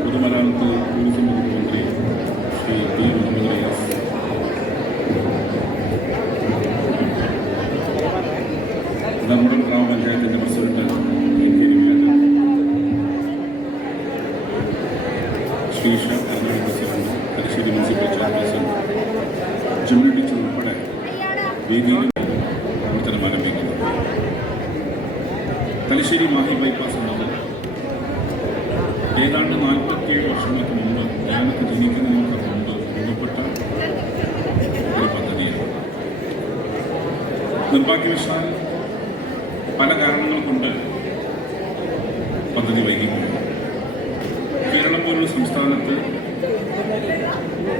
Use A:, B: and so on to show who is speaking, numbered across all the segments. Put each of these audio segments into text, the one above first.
A: പൊതുമരാമത്ത് ടൂറിസം വകുപ്പ് മന്ത്രി ശ്രീ പി മുഹമ്മദ് റിയാസ് ധർമ്മടം ഗ്രാമപഞ്ചായത്തിന്റെ president N K Ravirajan Sreesha Karnataka president Thalassery municipal chairperson Jamuna teacher ഉൾപ്പെടെ വേദിയിൽ പ്രവർത്തനം ആരംഭിക്കുന്നു. തലശ്ശേരി മാഹി ബൈപ്പാസ് എന്നത് ഏതാണ്ട് നാൽപ്പത്തിയേഴ് വർഷങ്ങൾക്ക് മുമ്പ് ഞാനൊക്കെ ജനിക്കുന്നതിനൊക്കെ മുമ്പ് രൂപപ്പെട്ട ഒരു പദ്ധതിയാണ്. നിർഭാഗ്യവശാൽ പല കാരണങ്ങൾ കൊണ്ട് പദ്ധതി വൈകിപ്പോയി കേരളം പോലുള്ള സംസ്ഥാനത്ത്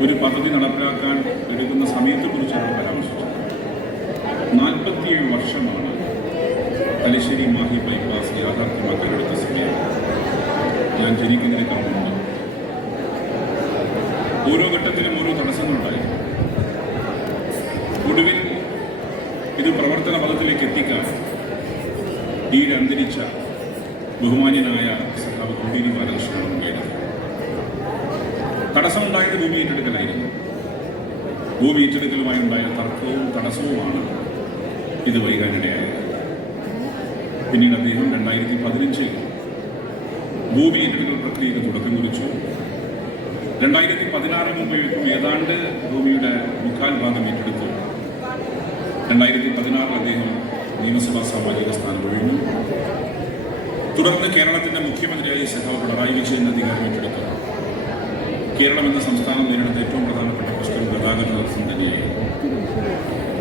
A: ഒരു പദ്ധതി നടപ്പിലാക്കാൻ എടുക്കുന്ന സമയത്തെക്കുറിച്ചാണ് പരാമർശിച്ചത് നാൽപ്പത്തിയേഴ് വർഷമാണ് തലശ്ശേരി മാഹി ബൈപ്പാസ് യാഥാർത്ഥ്യമാക്കാൻ എടുത്ത സമയം ഞാൻ ജനിക്കുന്നതിനെ കാണുന്നുണ്ട് ഓരോ ഘട്ടത്തിലും ഓരോ തടസ്സങ്ങളുണ്ടായി. ഒടുവിൽ ഇത് പ്രവർത്തന പദത്തിലേക്ക് എത്തിക്കാൻ ഈ അന്തരിച്ച ബഹുമാന്യനായ സഖാവ് കോടിയേരി ബാലകൃഷ്ണനാണ് മുഖേന തടസ്സമുണ്ടായത് ഭൂമി ഏറ്റെടുക്കലായിരുന്നു. ഭൂമി ഏറ്റെടുക്കലുമായി ഉണ്ടായ തർക്കവും തടസ്സവുമാണ് ഇത് വൈകാനിടയായത്. പിന്നീട് അദ്ദേഹം രണ്ടായിരത്തി പതിനഞ്ചിൽ ഭൂമി ഏറ്റെടുക്കൽ പ്രക്രിയയ്ക്ക് തുടക്കം കുറിച്ചു. രണ്ടായിരത്തി പതിനാറ് മുമ്പേക്കും ഏതാണ്ട് ഭൂമിയുടെ മുക്കാൽ ഭാഗം ഏറ്റെടുത്തു. രണ്ടായിരത്തി പതിനാറിൽ അദ്ദേഹം നിയമസഭാ സാമാജിക സ്ഥാനം ഒഴിഞ്ഞു. തുടർന്ന് കേരളത്തിന്റെ മുഖ്യമന്ത്രിയായി സഖാവ് പിണറായി വിജയൻ അധികാരം ഏറ്റെടുത്തു. കേരളം എന്ന സംസ്ഥാനം നേരിടുന്ന ഏറ്റവും പ്രധാനപ്പെട്ട പ്രശ്നം ഗതാഗത തടസ്സം തന്നെയായിരുന്നു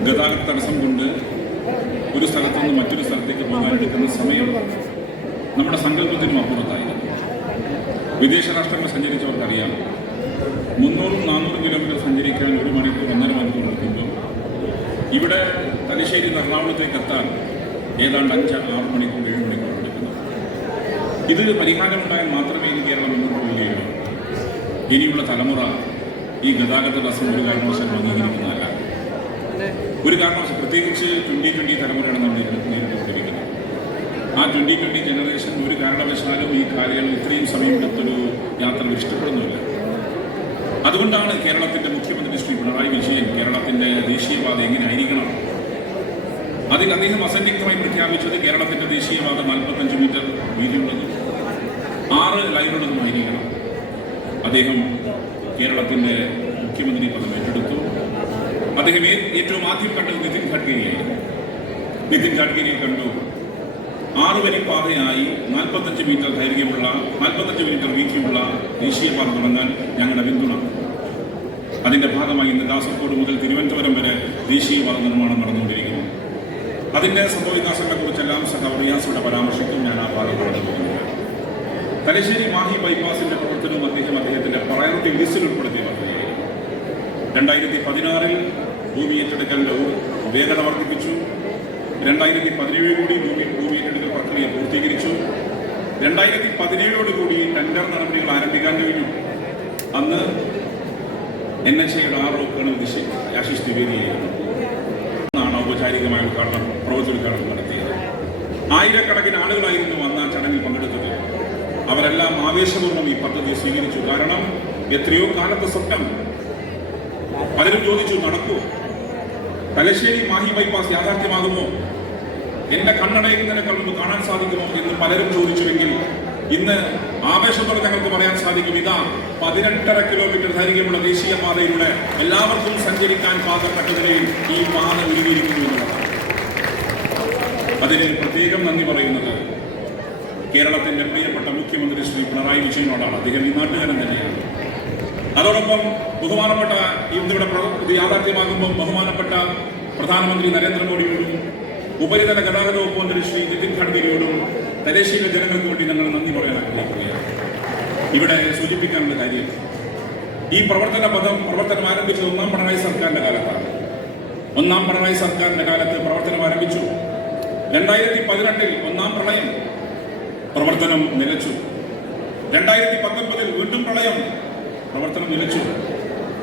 A: ഗതാഗത തടസ്സം കൊണ്ട് ഒരു സ്ഥലത്തു നിന്ന് മറ്റൊരു സ്ഥലത്തേക്ക് പോകാൻ എടുക്കുന്ന സമയം നമ്മുടെ സങ്കല്പത്തിനും അപ്പുറത്തായിരുന്നു വിദേശ രാഷ്ട്രങ്ങൾ സഞ്ചരിച്ചവർക്കറിയാം. മുന്നൂറും നാനൂറും കിലോമീറ്റർ സഞ്ചരിക്കാൻ ഒരു മണിക്കൂർ ഒന്നര മണിക്കൂർ എടുക്കുമ്പോൾ ഇവിടെ തലശ്ശേരി എറണാകുളത്തേക്ക് എത്താൻ ഏതാണ്ട് അഞ്ച് ആറ് മണിക്കൂർ ഏഴ് മണിക്കൂർ എടുക്കുന്നു. ഇത് പരിഹാരമുണ്ടായാൽ മാത്രമേ ഇനി കേരളം മുന്നോട്ട് പോവുകയുള്ളൂ. ഇനിയുള്ള തലമുറ ഈ ഗതാഗത തടസ്സം ഒരു കാരണവശാലും അംഗീകരിക്കുന്നതല്ല. ഒരു കാരണവശാൽ പ്രത്യേകിച്ച് ട്വന്റി ട്വന്റി തലമുറയാണ് നമ്മൾ നേരിട്ടുകൊണ്ടിരിക്കുന്നത് ആ ട്വന്റി ട്വന്റി ജനറേഷൻ ഒരു കാരണവശാലും ഈ കാര്യങ്ങൾ ഇത്രയും സമീപത്തൊരു യാത്ര ഇഷ്ടപ്പെടുന്നില്ല അതുകൊണ്ടാണ് കേരളത്തിന്റെ മുഖ്യമന്ത്രി ശ്രീ പിണറായി വിജയൻ കേരളത്തിന്റെ ദേശീയപാത എങ്ങനെ ആയിരിക്കണം അതിൽ അദ്ദേഹം അസന്നിഗ്ധമായി പ്രഖ്യാപിച്ചത് കേരളത്തിന്റെ ദേശീയപാത നാൽപ്പത്തഞ്ച് മീറ്റർ വീതിയുള്ളതും ആറ് ലൈനുള്ളതുമായിരിക്കണം അദ്ദേഹം കേരളത്തിന്റെ മുഖ്യമന്ത്രി പദം ഏറ്റെടുത്തു. അദ്ദേഹം ഏറ്റവും ആദ്യം കണ്ടത് നിതിൻ ഗഡ്കരിയായിരുന്നു. നിതിൻ ഗഡ്കരിയെ കണ്ടു. ആറ് വരി പാതയായി നാൽപ്പത്തഞ്ച് മീറ്റർ ദൈർഘ്യമുള്ള നാൽപ്പത്തഞ്ച് മീറ്റർ വീതിയുള്ള ദേശീയപാത തുടങ്ങാൻ ഞങ്ങളുടെ പിന്തുണ. അതിന്റെ ഭാഗമായി ഇന്ന് കാസർഗോഡ് മുതൽ തിരുവനന്തപുരം വരെ ദേശീയപാത നിർമ്മാണം നടന്നുകൊണ്ടിരിക്കുന്നു. അതിന്റെ സംഭവവികാസങ്ങളെ കുറിച്ചെല്ലാം സഖാവ് പരാമർശത്തും ഞാൻ ആ ഭാഗം കടന്നു പോകുന്നില്ല തലശ്ശേരി മാഹി ബൈപ്പാസിന്റെ പ്രവർത്തനവും അദ്ദേഹം അദ്ദേഹത്തിന്റെ പ്രയോറിറ്റി ലിസ്റ്റിൽ ഉൾപ്പെടുത്തിയ രണ്ടായിരത്തി പതിനാറിൽ ഭൂമി ഏറ്റെടുക്കലിന്റെ വേഗത വർദ്ധിപ്പിച്ചു. രണ്ടായിരത്തി പതിനേഴ് കൂടി ഭൂമി പ്രക്രിയ പൂർത്തീകരിച്ചു. രണ്ടായിരത്തി പതിനേഴോട് കൂടി ടെൻഡർ നടപടികൾ ആരംഭിക്കാൻ കഴിഞ്ഞു. അന്ന് എൻ എച്ച് ഐയുടെ ആർ ഒക്കാണ് ആശിഷ് ദ്വിവേദിയായിരുന്നു ഔപചാരികമായ ഉദ്ഘാടനം പ്രവചന ഉദ്ഘാടനം നടത്തിയത്. ആയിരക്കണക്കിന് ആളുകളായിരുന്നു അന്ന് ആ ചടങ്ങിൽ പങ്കെടുത്തത്. അവരെല്ലാം ആവേശപൂർവം ഈ പദ്ധതി സ്വീകരിച്ചു. കാരണം എത്രയോ കാലത്തെ സ്വപ്നം. പലരും ചോദിച്ചു നടക്കൂ തലശ്ശേരി മാഹി ബൈപ്പാസ് യാഥാർത്ഥ്യമാകുമോ? എന്റെ കണ്ണടയിൽ നിനക്ക് നമുക്ക് കാണാൻ സാധിക്കുമോ എന്ന് പലരും ചോദിച്ചുവെങ്കിൽ ഇന്ന് ആവേശത്തോടെ ഞങ്ങൾക്ക് പറയാൻ സാധിക്കും. ഇതാ പതിനെട്ടര കിലോമീറ്റർ ദൈർഘ്യമുള്ള ദേശീയ പാതയിലൂടെ എല്ലാവർക്കും സഞ്ചരിക്കാൻ നിലയിൽ ഈ പാത ഒരുങ്ങിയിരിക്കുന്നു എന്നുള്ളതാണ്. അതിന് പ്രത്യേകം നന്ദി പറയുന്നത് കേരളത്തിന്റെ പ്രിയപ്പെട്ട മുഖ്യമന്ത്രി ശ്രീ പിണറായി വിജയനോടാണ്. അദ്ദേഹം ഈ നാട്ടുകാരൻ തന്നെയാണ്. അതോടൊപ്പം ബഹുമാനപ്പെട്ട ഇന്ത്യയുടെ യാഥാർത്ഥ്യമാകുമ്പോൾ ബഹുമാനപ്പെട്ട പ്രധാനമന്ത്രി നരേന്ദ്രമോദിയോടും ഉപരിതല ഗതാഗത വകുപ്പ് മന്ത്രി ശ്രീ നിതിൻ ഗഡ്കരിയോടും തലശ്ശേരി ജനങ്ങൾക്ക് വേണ്ടി ഞങ്ങൾ നന്ദി പറയാൻ ആഗ്രഹിക്കുകയാണ്. ഇവിടെ സൂചിപ്പിക്കാനുള്ള കാര്യം ഈ പ്രവർത്തന പദം പ്രവർത്തനം ആരംഭിച്ചത് ഒന്നാം പിണറായി സർക്കാരിന്റെ കാലത്താണ്. ഒന്നാം പിണറായി സർക്കാരിന്റെ കാലത്ത് പ്രവർത്തനം ആരംഭിച്ചു. രണ്ടായിരത്തി പതിനെട്ടിൽ ഒന്നാം പ്രളയം പ്രവർത്തനം നിലച്ചു. രണ്ടായിരത്തി പത്തൊമ്പതിൽ വീണ്ടും പ്രളയം പ്രവർത്തനം നിലച്ചു.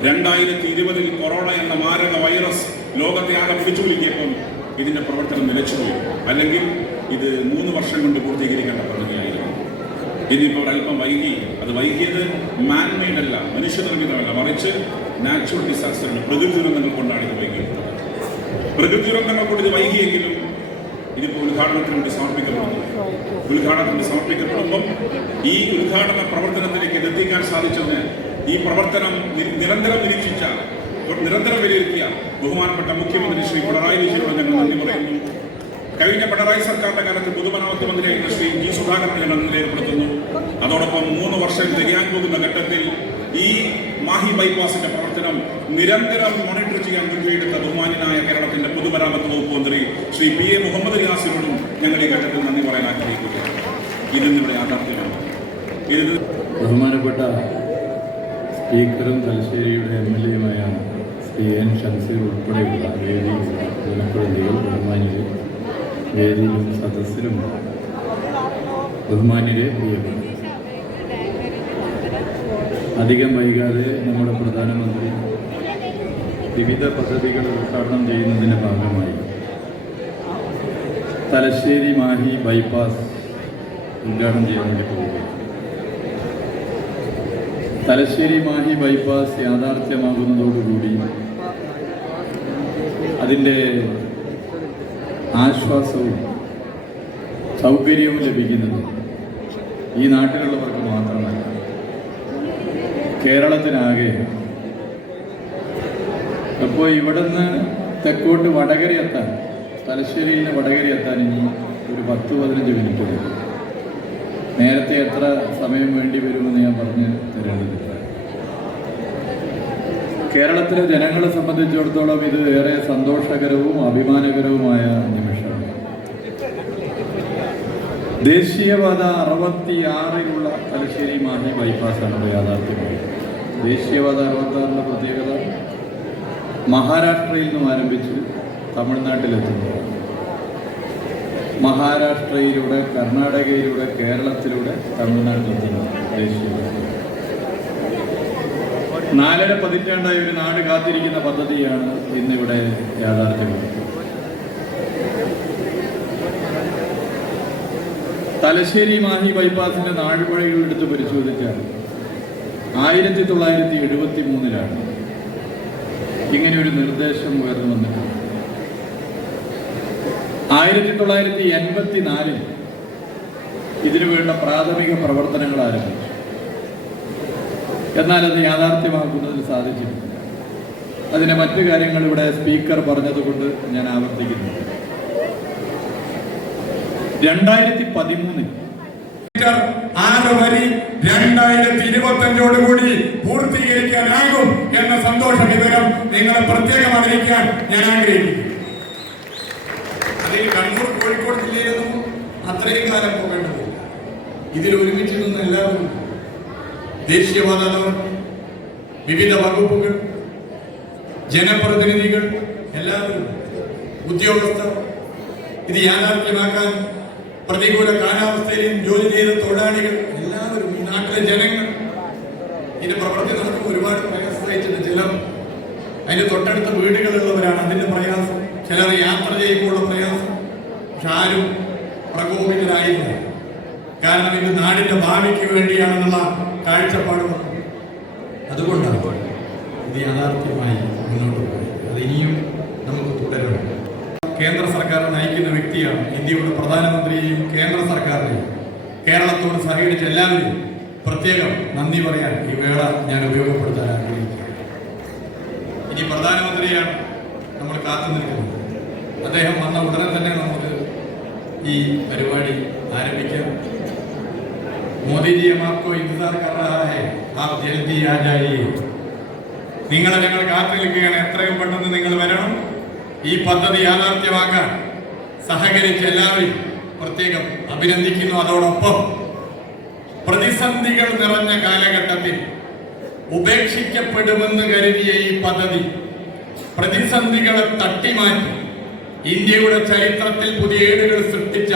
A: രണ്ടായിരത്തി ഇരുപതിൽ കൊറോണ എന്ന മാരക വൈറസ് ലോകത്തെ ആകെ പിടിച്ചുകുലുക്കിയപ്പം ഇതിന്റെ പ്രവർത്തനം നിലച്ചുപോയി. അല്ലെങ്കിൽ ഇത് മൂന്ന് വർഷം കൊണ്ട് പൂർത്തീകരിക്കേണ്ട പദ്ധതിയായിരുന്നു ഇനിയിപ്പോൾ അല്പം വൈകി. അത് വൈകിയത് മാൻമെയ്ഡ് അല്ല മനുഷ്യനിർമ്മിതമല്ല. മറിച്ച് നാച്ചുറൽ ഡിസാസ്റ്ററിന് പ്രകൃതി ദുരന്തങ്ങൾ കൊണ്ടാണ് ഇത് വൈകിയിട്ടുള്ളത് പ്രകൃതി ദുരന്തങ്ങൾ കൊണ്ട് ഇത് വൈകിയെങ്കിലും ഇതിപ്പോൾ ഉദ്ഘാടനത്തിന് വേണ്ടി സമർപ്പിക്കപ്പെടുന്നു. ഉദ്ഘാടനത്തിന് സമർപ്പിക്കപ്പെടുമ്പം ഈ ഉദ്ഘാടന പ്രവർത്തനത്തിലേക്ക് ഇതെത്തിക്കാൻ സാധിച്ചതിന് ഈ പ്രവർത്തനം നിരന്തരം നിരീക്ഷിച്ച നിരന്തരം വിലയിരുത്തിയ ബഹുമാനപ്പെട്ട മുഖ്യമന്ത്രി ശ്രീ പിണറായി വിജയനോട് ഞങ്ങൾ നന്ദി പറയുന്നു കഴിഞ്ഞ പിണറായി സർക്കാരിന്റെ കാലത്ത് പൊതുമരാമത്ത് മന്ത്രിയായിരുന്ന ശ്രീ ജി സുധാകരൻ ഞങ്ങൾ നന്ദി രേഖപ്പെടുത്തുന്നു അതോടൊപ്പം മൂന്ന് വർഷം തികയാൻ പോകുന്ന ഘട്ടത്തിൽ ഈ മാഹി ബൈപ്പാസിന്റെ പ്രവർത്തനം നിരന്തരം മോണിറ്റർ ചെയ്യാൻ മുൻകൈയെടുത്ത ബഹുമാനായ കേരളത്തിന്റെ പൊതുമരാമത്ത് വകുപ്പ് മന്ത്രി ശ്രീ പി എ മുഹമ്മദ് റിയാസിനോടും ഞങ്ങൾ ഈ ഘട്ടത്തിൽ നന്ദി പറയാൻ ആഗ്രഹിക്കുകയാണ്. ഇതിന്നിവിടെ യാഥാർത്ഥ്യമാണ്.
B: ബഹുമാനപ്പെട്ട സ്പീക്കറും തലശ്ശേരിയുടെ എം എൽ എയുമായ എൻ ഷംസീർ ഉൾപ്പെടെയുള്ള വേദിയിലുള്ള ജനപ്രതിനിധികൾ ബഹുമാന്യരെ വേദിയിലും സദസ്സിലും അധികം വൈകാതെ നമ്മുടെ പ്രധാനമന്ത്രി വിവിധ പദ്ധതികൾ ഉദ്ഘാടനം ചെയ്യുന്നതിന്റെ ഭാഗമായി തലശ്ശേരി മാഹി ബൈപ്പാസ് ഉദ്ഘാടനം ചെയ്യാൻ വേണ്ടി പോവുകയാണ്. തലശ്ശേരി മാഹി ബൈപ്പാസ് യാഥാർത്ഥ്യമാകുന്നതോടുകൂടി അതിന്റെ ആശ്വാസവും സൗകര്യവും ലഭിക്കുന്നത് ഈ നാട്ടിലുള്ളവർക്ക് മാത്രമല്ല. കേരളത്തിനാകെ അപ്പോൾ ഇവിടുന്ന് തെക്കോട്ട് വടകര എത്താൻ തലശ്ശേരിയിൽ നിന്ന് വടകര എത്താൻ ഇനി ഒരു പത്ത് പതിനഞ്ച് മിനിറ്റ് മതി നേരത്തെ എത്ര സമയം വേണ്ടി വരുമെന്ന് ഞാൻ പറഞ്ഞു തരേണ്ടതില്ല. കേരളത്തിലെ ജനങ്ങളെ സംബന്ധിച്ചിടത്തോളം ഇത് ഏറെ സന്തോഷകരവും അഭിമാനകരവുമായ നിമിഷമാണ്. ദേശീയപാത അറുപത്തി ആറിലുള്ള തലശ്ശേരി മാഹി ബൈപ്പാസാണ് യാഥാർത്ഥ്യം ദേശീയപാത അറുപത്തി ആറിന്റെ പ്രത്യേകത മഹാരാഷ്ട്രയിൽ നിന്നും ആരംഭിച്ച് തമിഴ്നാട്ടിലെത്തുന്നത് മഹാരാഷ്ട്രയിലൂടെ കർണാടകയിലൂടെ കേരളത്തിലൂടെ തമിഴ്നാട്ടിലെത്തുന്നു ദേശീയ നാലര പതിറ്റാണ്ടായി ഒരു നാട് കാത്തിരിക്കുന്ന പദ്ധതിയാണ് ഇന്നിവിടെ യാഥാർത്ഥ്യമാക്കുന്നത് തലശ്ശേരി മാഹി ബൈപ്പാസിന്റെ നാടുപഴകൾ എടുത്ത് പരിശോധിച്ചാൽ ആയിരത്തി തൊള്ളായിരത്തി എഴുപത്തി മൂന്നിലാണ് ഇങ്ങനെ ഒരു നിർദ്ദേശം ഉയർന്നു വന്നിട്ടുണ്ട് ആയിരത്തി തൊള്ളായിരത്തി എൺപത്തി നാലിൽ ഇതിനു വേണ്ട പ്രാഥമിക പ്രവർത്തനങ്ങൾ ആരംഭിച്ചു. എന്നാൽ അത് യാഥാർത്ഥ്യമാക്കുന്നതിന് സാധിച്ചിട്ടില്ല. അതിന്റെ മറ്റു കാര്യങ്ങൾ ഇവിടെ സ്പീക്കർ പറഞ്ഞതുകൊണ്ട് ഞാൻ ആവർത്തിക്കുന്നു. രണ്ടായിരത്തി പതിമൂന്നിൽ
C: ആറ് രണ്ടായിരത്തി ഇരുപത്തി അഞ്ചോടുകൂടി പൂർത്തീകരിക്കാനാകും എന്ന സന്തോഷ വിവരം നിങ്ങളെ പ്രത്യേകം അറിയിക്കാൻ ഞാൻ ആഗ്രഹിക്കുന്നു. അതിൽ കണ്ണൂർ കോഴിക്കോട് ജില്ലയിലൊന്നും അത്രയും കാലം പോകേണ്ടതില്ല. ഇതിൽ ഒരുമിച്ച് നിന്ന് എല്ലാവരും ദേശീയപാത വിവിധ വകുപ്പുകൾ ജനപ്രതിനിധികൾ എല്ലാവരും ഉദ്യോഗസ്ഥർ ഇത് യാഥാർത്ഥ്യമാക്കാൻ പ്രതികൂല കാലാവസ്ഥയിലും ജോലി ചെയ്ത തൊഴിലാളികൾ എല്ലാവരും ഈ നാട്ടിലെ ജനങ്ങൾ. ഇതിന്റെ പ്രവൃത്തി നടത്തുമ്പോൾ ഒരുപാട് പ്രയാസം ചിലർ. അതിന്റെ തൊട്ടടുത്ത വീടുകളിലുള്ളവരാണ് അതിന്റെ പ്രയാസം. ചിലർ യാത്ര ചെയ്യുമ്പോഴുള്ള പ്രയാസം. പക്ഷെ ആരും പ്രകോപിതരായില്ല കാരണം ഇത് നാടിന്റെ ഭാവിക്ക് വേണ്ടിയാണെന്നുള്ള കാഴ്ചപ്പാട് അതുകൊണ്ടാണ് ഇത് യാഥാർത്ഥ്യമായി മുന്നോട്ട് പോയത്. അത് ഇനിയും നമുക്ക് തുടരണം. കേന്ദ്ര സർക്കാർ നയിക്കുന്ന വ്യക്തിയാണ് ഇന്ത്യയുടെ പ്രധാനമന്ത്രിയെയും കേന്ദ്ര സർക്കാരിനെയും കേരളത്തോട് സഹകരിച്ച എല്ലാവരെയും പ്രത്യേകം നന്ദി പറയാൻ ഈ വേള ഞാൻ ഉപയോഗപ്പെടുത്താൻ ആഗ്രഹിക്കുന്നു. ഇനി പ്രധാനമന്ത്രിയാണ് നമ്മൾ കാത്തു നിൽക്കുന്നത്. അദ്ദേഹം വന്ന ഉടനെ തന്നെ നമുക്ക് ഈ പരിപാടി ആരംഭിക്കാം. മോദിജിയെ മാർക്കോ ഇന്ത്സാർ കറായ ആ ജൽദി ആചാരിയെ. നിങ്ങൾ ഞങ്ങൾ കാത്തു നിൽക്കുകയാണ് എത്രയും പെട്ടെന്ന് നിങ്ങൾ വരണം. ഈ പദ്ധതി യാഥാർത്ഥ്യമാക്കാൻ സഹകരിച്ച എല്ലാവരെയും പ്രത്യേകം അഭിനന്ദിക്കുന്നു. അതോടൊപ്പം പ്രതിസന്ധികൾ നിറഞ്ഞ കാലഘട്ടത്തിൽ ഉപേക്ഷിക്കപ്പെടുമെന്ന് കരുതിയ ഈ പദ്ധതി പ്രതിസന്ധികളെ തട്ടിമാറ്റി ഇന്ത്യയുടെ ചരിത്രത്തിൽ പുതിയ ഏടുകൾ സൃഷ്ടിച്ച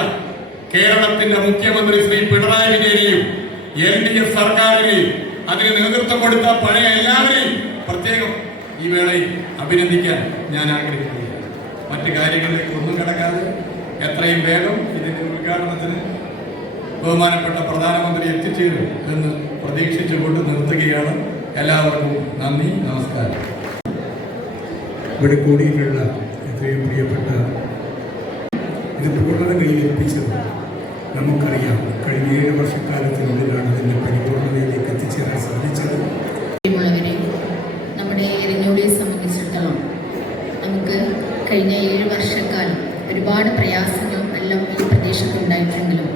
C: കേരളത്തിന്റെ മുഖ്യമന്ത്രി ശ്രീ പിണറായി വിജയനെയും എൽ ഡി എഫ് സർക്കാരിനെയും അതിന് നേതൃത്വം കൊടുത്ത പഴയ എല്ലാവരെയും പ്രത്യേകം ഈ വേളയിൽ അഭിനന്ദിക്കാൻ ഞാൻ ആഗ്രഹിക്കുന്നു. മറ്റു കാര്യങ്ങളിലേക്ക് ഒന്നും കിടക്കാതെ എത്രയും വേഗം ഇതിന്റെ ഉദ്ഘാടനത്തിന് ബഹുമാനപ്പെട്ട പ്രധാനമന്ത്രി എത്തിച്ചേരും എന്ന് പ്രതീക്ഷിച്ചുകൊണ്ട് നിർത്തുകയാണ്. എല്ലാവർക്കും നന്ദി നമസ്കാരം.
D: ഇവിടെ കൂടിയിട്ടുള്ള എത്രയും പ്രിയപ്പെട്ട ഇത് പൂർണത കൈവരിപ്പിച്ചത് നമുക്കറിയാം. കഴിഞ്ഞ ഏഴ് വർഷക്കാലത്തിനുള്ളിലാണ് അതിന്റെ പരിപൂർണതയിലേക്ക് എത്തിച്ചേരാൻ സാധിച്ചത്.
E: നമ്മുടെ എരഞ്ഞോളിയെ സംബന്ധിച്ചിടത്തോളം നമുക്ക് കഴിഞ്ഞ ഏഴ് വർഷക്കാലം ഒരുപാട് പ്രയാസങ്ങളും എല്ലാം ഈ പ്രദേശത്ത് ഉണ്ടായിട്ടുണ്ടെങ്കിലും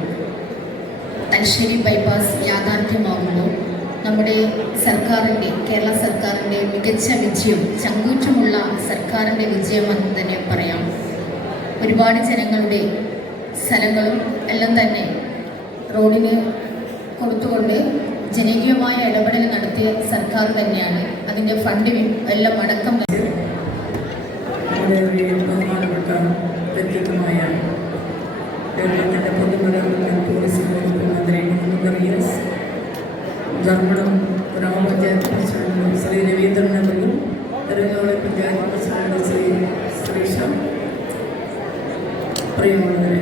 E: തലശ്ശേരി ബൈപ്പാസ് യാഥാർത്ഥ്യമാകുമ്പോൾ നമ്മുടെ സർക്കാരിന്റെ കേരള സർക്കാരിന്റെ മികച്ച വിജയം ചങ്കൂറ്റമുള്ള സർക്കാരിന്റെ വിജയമെന്ന് തന്നെ പറയാം. ഒരുപാട് ജനങ്ങളുടെ സ്ഥലങ്ങളും എല്ലാം തന്നെ റോഡിന് കൊടുത്തുകൊണ്ട് ജനകീയമായ ഇടപെടൽ നടത്തിയ സർക്കാർ തന്നെയാണ്. അതിന്റെ ഫണ്ട് എല്ലാം അടക്കം
F: ബഹുമാനപ്പെട്ട വ്യക്തിത്വമായ കേരളത്തിന്റെ പൊതുമരാമത്ത് പോലീസ് വകുപ്പ് മന്ത്രി മുഹമ്മദ് റിയാസ് ധർമ്മടം ഗ്രാമപഞ്ചായത്ത് പ്രസിഡന്റ് ശ്രീ രവീന്ദ്രൻ അവരും എരഞ്ഞോളി പഞ്ചായത്ത് പ്രസിഡന്റ് ശ്രീ ശ്രീഷ പ്രിയമുള്ളവരെ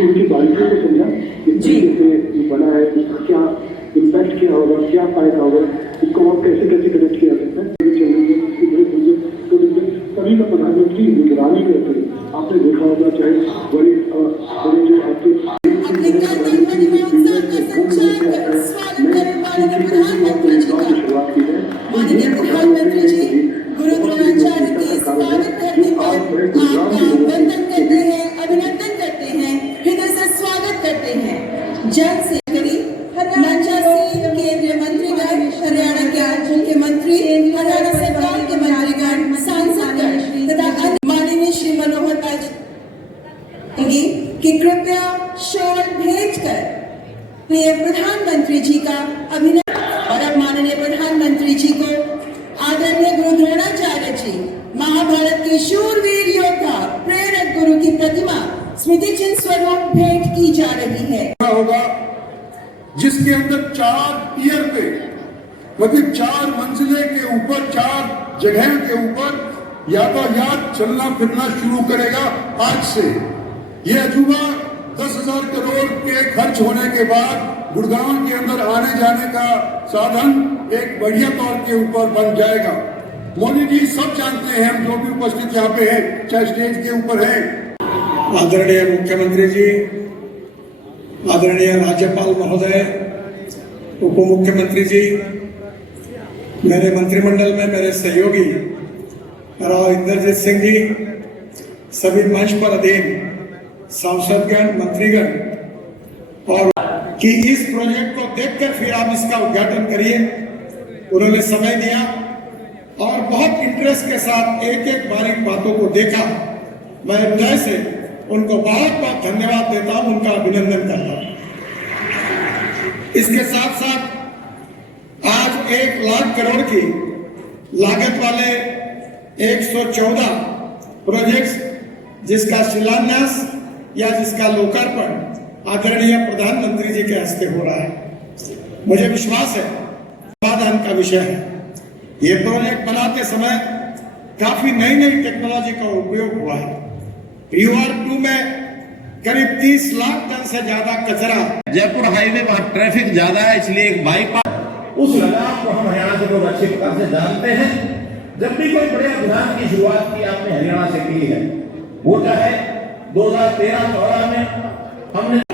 G: उनकी बारीकी को समझा से ये बना है इसका क्या इम्पैक्ट क्या होगा क्या फ़ायदा होगा इसको और कैसे कैसे कनेक्ट किया सकता है? है, तो सभी का प्रधानमंत्री निगरानी करते हैं। आपने देखा होगा चाहे बड़े
H: प्रिय प्रधानमंत्री जी का अभिनंदन और अब माननीय प्रधानमंत्री जी को आदरणीय गुरु द्रोणाचार्य जी, महाभारत के शूरवीर योद्धा, प्रेरक गुरु की प्रतिमा, स्मृति चिन्ह स्वरूप भेंट की जा रही है।
D: होगा? जिसके अंदर चार ईयर पे मतलब चार मंजिले के ऊपर, चार जगह के ऊपर यातायात चलना फिरना शुरू करेगा आज से। यह अजूबा दस हज़ार करोड़ के खर्च होने के बाद गुड़गांव के अंदर आने जाने का साधन एक बढ़िया तौर के ऊपर बन जाएगा। मोदी जी सब जानते हैं, हम जो भी उपस्थित यहाँ पे हैं, चाहे स्टेज के ऊपर हैं। आदरणीय मुख्यमंत्री जी, आदरणीय राज्यपाल महोदय उप मुख्यमंत्री जी, मेरे मंत्रिमंडल में मेरे सहयोगी, राव इंद्रजीत सिंह जी, सभी मंच पर अधीन सांसदगण, मंत्रीगण, और कि इस प्रोजेक्ट को देखकर फिर आप इसका उद्घाटन करिए। उन्होंने समय दिया और बहुत इंटरेस्ट के साथ एक एक बारीक बातों को देखा। मैं हृदय से उनको बहुत बहुत धन्यवाद देता हूँ, उनका अभिनंदन करता हूँ। इसके साथ साथ आज एक लाख करोड़ की लागत वाले 114 प्रोजेक्ट्स जिसका शिलान्यास या जिसका लोकार्पण आदरणीय प्रधानमंत्री जी के हस्ते हो रहा है। मुझे विश्वास है, समाधान का विषय है। ये प्रोजेक्ट बनाते समय काफ़ी नई नई टेक्नोलॉजी का उपयोग हुआ है। यूआर टू में करीब 30 लाख टन से ज़्यादा कचरा
I: जयपुर हाईवे वहाँ ट्रैफ़िक ज़्यादा है, इसलिए एक बाईपास उस लगाव को हम हरियाणा के लोग अच्छी प्रकार से जानते हैं। जब भी कोई बड़े अभियान की शुरुआत की आपने हरियाणा से की है, वो चाहे 2013 चौदह में हमने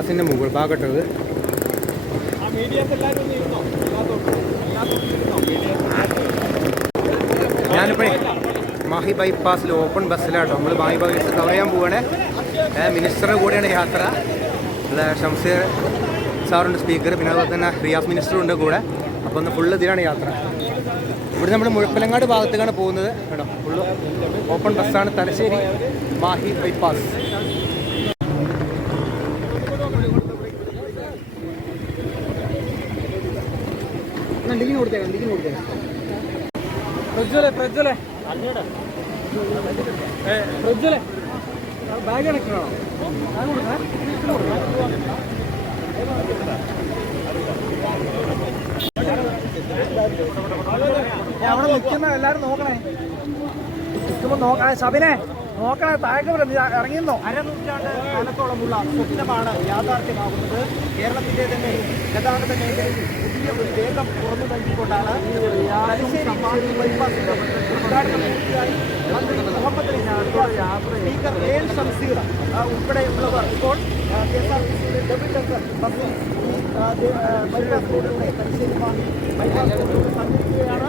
J: ബൈപ്പാസിന്റെ മുകൾ ഭാഗത്തത് ഞാനിപ്പോഴേ മാഹി ബൈപ്പാസിൽ ഓപ്പൺ ബസ്സിലാട്ടോ. നമ്മൾ മാഹി ബൈപ്പാസ് കവർ ചെയ്യാൻ പോവുകയാണ് മിനിസ്റ്ററുടെ കൂടെയാണ് യാത്ര. അല്ല ഷംസീർ സാറുണ്ട് സ്പീക്കർ. പിന്നെ അതുപോലെ തന്നെ റിയാസ് മിനിസ്റ്ററും ഉണ്ട് കൂടെ. അപ്പോൾ ഒന്ന് ഫുള്ള് ഇതിലാണ് യാത്ര. ഇവിടെ നമ്മൾ മുഴപ്പിലങ്ങാട് ഭാഗത്തേക്കാണ് പോകുന്നത്. കേട്ടോ ഫുള്ള് ഓപ്പൺ ബസ്സാണ് തലശ്ശേരി മാഹി ബൈപ്പാസ്. പ്രജ്വലെ ബാഗ് അടക്കണോ അവിടെ നിൽക്കുന്ന എല്ലാരും നോക്കണേ. നിൽക്കുമ്പോ നോക്കണേ സബിനെ നോക്കണേ താഴെ ഇറങ്ങിയെന്നോ? അരനൂറ്റാണ്ട് കാലത്തോളമുള്ള സ്വപ്നമാണ് യാഥാർത്ഥ്യമാകുന്നത്. കേരളത്തിന്റെ തന്നെ ഗതാഗത മേഖലയിൽ പുതിയ ഒരു വേഗം തുറന്നു നൽകിക്കൊണ്ടാണ് മന്ത്രി Muhammad speaker A N Shamseer ഉൾപ്പെടെയുള്ളവർ. ഇപ്പോൾ കെ എസ് ആർ ടി സിയുടെ ഡബിൾ ഡെക്കർ ബൈപ്പാസ് റോഡിലൂടെ തലശ്ശേരി ബൈപ്പാസ് റോഡിലൂടെ സഞ്ചരിക്കുകയാണ്.